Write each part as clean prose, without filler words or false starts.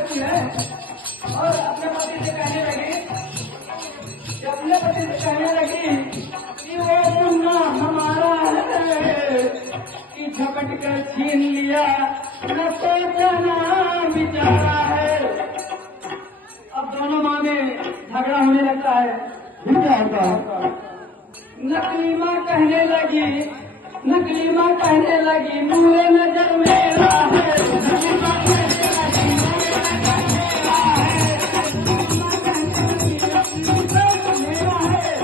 लगती है और अपने पति से कहने लगी, अपने पति से कहने लगी कि वो मुन्ना हमारा है कि झपट कर छीन लिया, न सोचा ना बिचारा है। अब दोनों माँ में झगड़ा होने लगता है। क्या होता? नकली माँ कहने लगी, नकली माँ कहने लगी, नूरे नजर मेरा है। नकली माँ कहने लगी, मेरा है।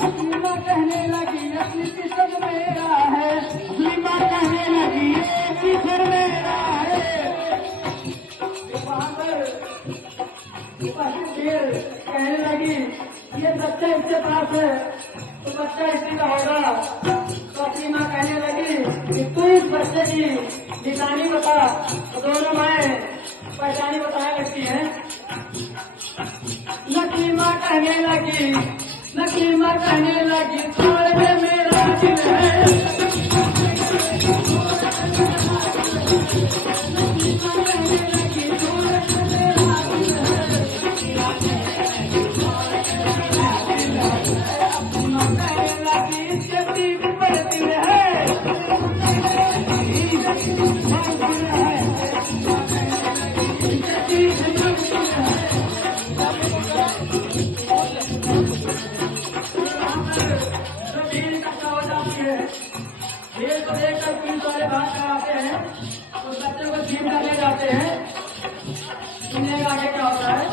नकली माँ कहने लगी, असली किस्म मेरा है। नकली माँ कहने लगी, किस्म मेरा है। वहाँ पर कहने लगी, ये बच्चा इसके पास है तो बच्चा इसी का होगा। तो अपनी माँ कहने लगी कि तू इस बच्चे की निशानी बता। तो दोनों माएँ पहचानी बताने लगती है। नकली माँ कहने लगी, नकली माँ कहने लगी, छोड़ के मेरा दिल है। खेल को देखकर पुलिस वाले बात कराते हैं, उस बच्चे को जीप करने जाते हैं। सुनिएगा आगे क्या होता है।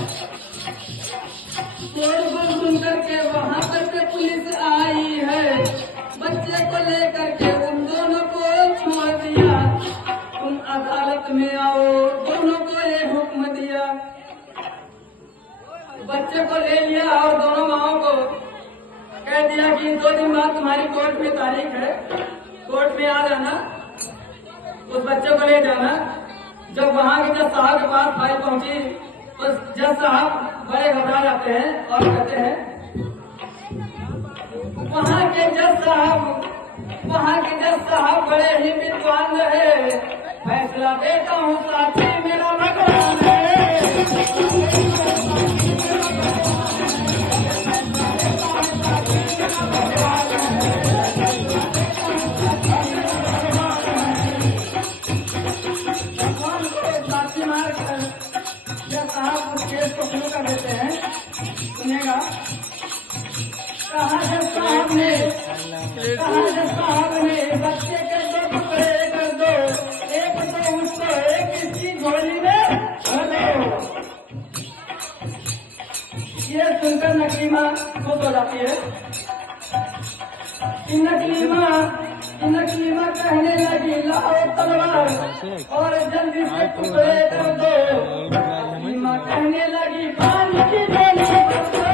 शोर सुन करके वहाँ तक पुलिस आई है, बच्चे को लेकर के उन दोनों को छोड़ दिया। तुम अदालत में आओ, दोनों को ये हुक्म दिया। बच्चे को ले लिया और दोनों माओ को कह दिया कि 2 दिन बाद तुम्हारी कोर्ट में तारीख है, कोर्ट में आ जाना, उस बच्चे को ले जाना। जब वहाँ के जज साहब के पास फाइल पहुंची तो जज साहब बड़े घबरा जाते हैं और कहते हैं, वहाँ के जज साहब बड़े ही विद्वान रहे, फैसला देता हूँ साथी मेरा भगवान है। साहब उस केस को शुरू कर देते हैं। सुनिएगा, कहा जब साहब ने बच्चे के 2 टुकड़े कर दो, एक तो उसको एक इसकी झोली में भर दो। ये सुनकर नकली माँ खुश हो जाती है। नकली माँ कहने लगी, लाओ तलवार और जल्दी से टुकड़े कर दो। माँ कहने लगी, पानी की गोली भर दो।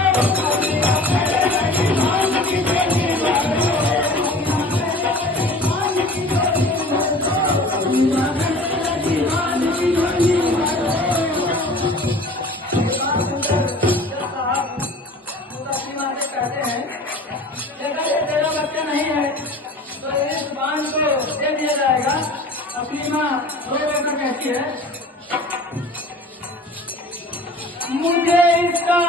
कहते हैं, ये तेरा बच्चा नहीं है तो इस जुबान को दे दिया जाएगा। अपनी माँ रो कहती है, मुझे इसका